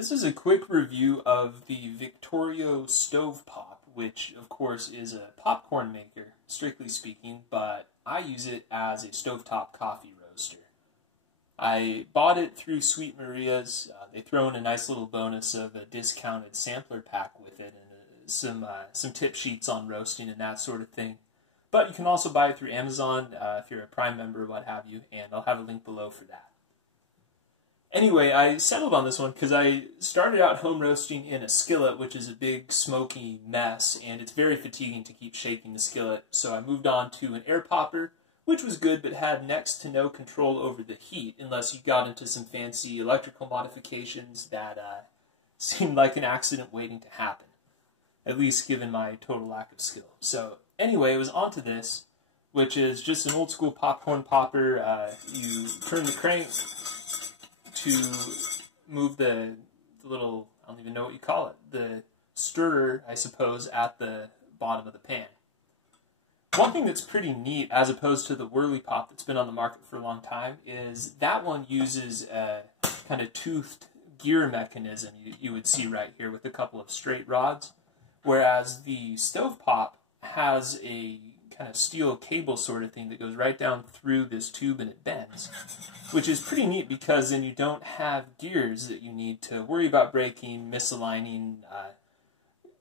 This is a quick review of the Victorio Stovepop, which of course is a popcorn maker, strictly speaking, but I use it as a stovetop coffee roaster. I bought it through Sweet Maria's. They throw in a nice little bonus of a discounted sampler pack with it and some tip sheets on roasting and that sort of thing. But you can also buy it through Amazon if you're a Prime member, what have you, and I'll have a link below for that. Anyway, I settled on this one because I started out home roasting in a skillet, which is a big smoky mess, and it's very fatiguing to keep shaking the skillet. So I moved on to an air popper, which was good, but had next to no control over the heat, unless you got into some fancy electrical modifications that seemed like an accident waiting to happen, at least given my total lack of skill. So anyway, it was onto this, which is just an old school popcorn popper. You turn the crank to move the little, I don't even know what you call it, the stirrer, I suppose, at the bottom of the pan. One thing that's pretty neat, as opposed to the Whirley Pop that's been on the market for a long time, is that one uses a kind of toothed gear mechanism you would see right here with a couple of straight rods, whereas the Stovetop has a kind of steel cable sort of thing that goes right down through this tube and it bends, which is pretty neat because then you don't have gears that you need to worry about breaking, misaligning,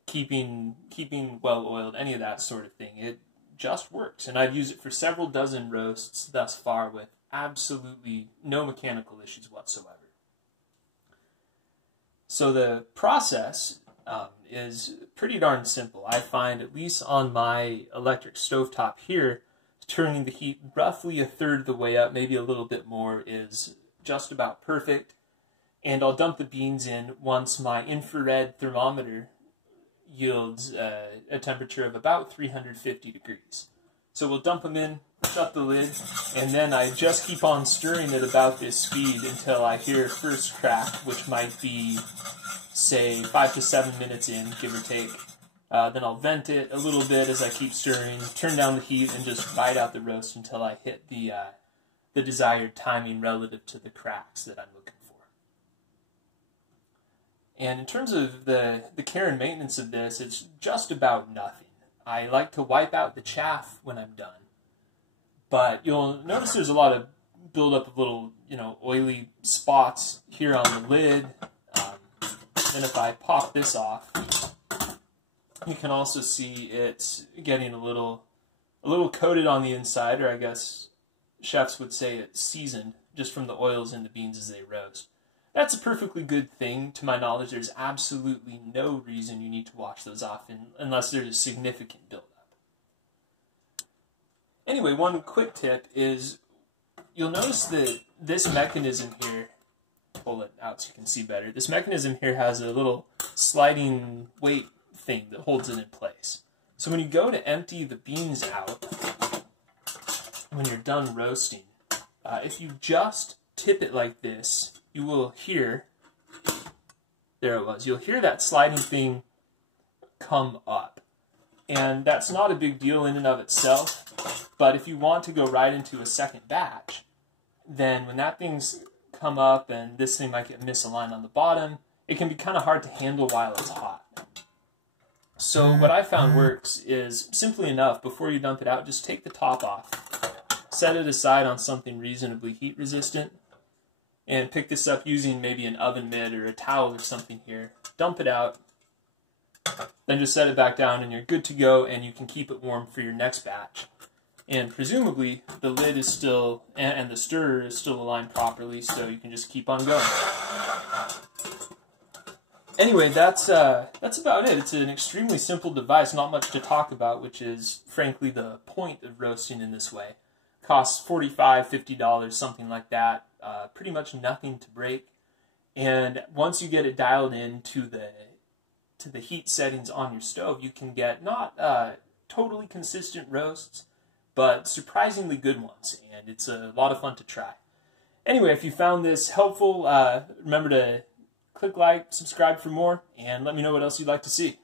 keeping well oiled, any of that sort of thing. It just works, and I've used it for several dozen roasts thus far with absolutely no mechanical issues whatsoever. So the process is pretty darn simple. I find, at least on my electric stovetop here, turning the heat roughly a third of the way up, maybe a little bit more, is just about perfect. And I'll dump the beans in once my infrared thermometer yields a temperature of about 350 degrees. So we'll dump them in, shut the lid, and then I just keep on stirring at about this speed until I hear first crack, which might be, say, 5 to 7 minutes in, give or take. Then I'll vent it a little bit as I keep stirring, turn down the heat, and just bite out the roast until I hit the desired timing relative to the cracks that I'm looking for. And in terms of the care and maintenance of this, it's just about nothing. I like to wipe out the chaff when I'm done. But you'll notice there's a lot of buildup of little, oily spots here on the lid. And if I pop this off, you can also see it's getting a little coated on the inside, or I guess chefs would say it's seasoned, just from the oils in the beans as they roast. That's a perfectly good thing. To my knowledge, there's absolutely no reason you need to wash those off unless there's a significant buildup. Anyway, one quick tip is you'll notice that this mechanism here, pull it out so you can see better, this mechanism here has a little sliding weight thing that holds it in place. So when you go to empty the beans out, when you're done roasting, if you just tip it like this, you will hear, there it was, you'll hear that sliding thing come up. And that's not a big deal in and of itself, but if you want to go right into a second batch, then when that thing's come up and this thing might get misaligned on the bottom, it can be kind of hard to handle while it's hot. So what I found works is, simply enough, before you dump it out, just take the top off, set it aside on something reasonably heat resistant, and pick this up using maybe an oven mitt or a towel or something here. Dump it out, then just set it back down and you're good to go, and you can keep it warm for your next batch. And presumably the lid is still, and the stirrer is still aligned properly, so you can just keep on going. Anyway, that's about it. It's an extremely simple device, not much to talk about, which is frankly the point of roasting in this way. Costs $45, $50, something like that. Pretty much nothing to break. And once you get it dialed in to the heat settings on your stove, you can get not totally consistent roasts, but surprisingly good ones. And it's a lot of fun to try. Anyway, if you found this helpful, remember to click like, subscribe for more, and let me know what else you'd like to see.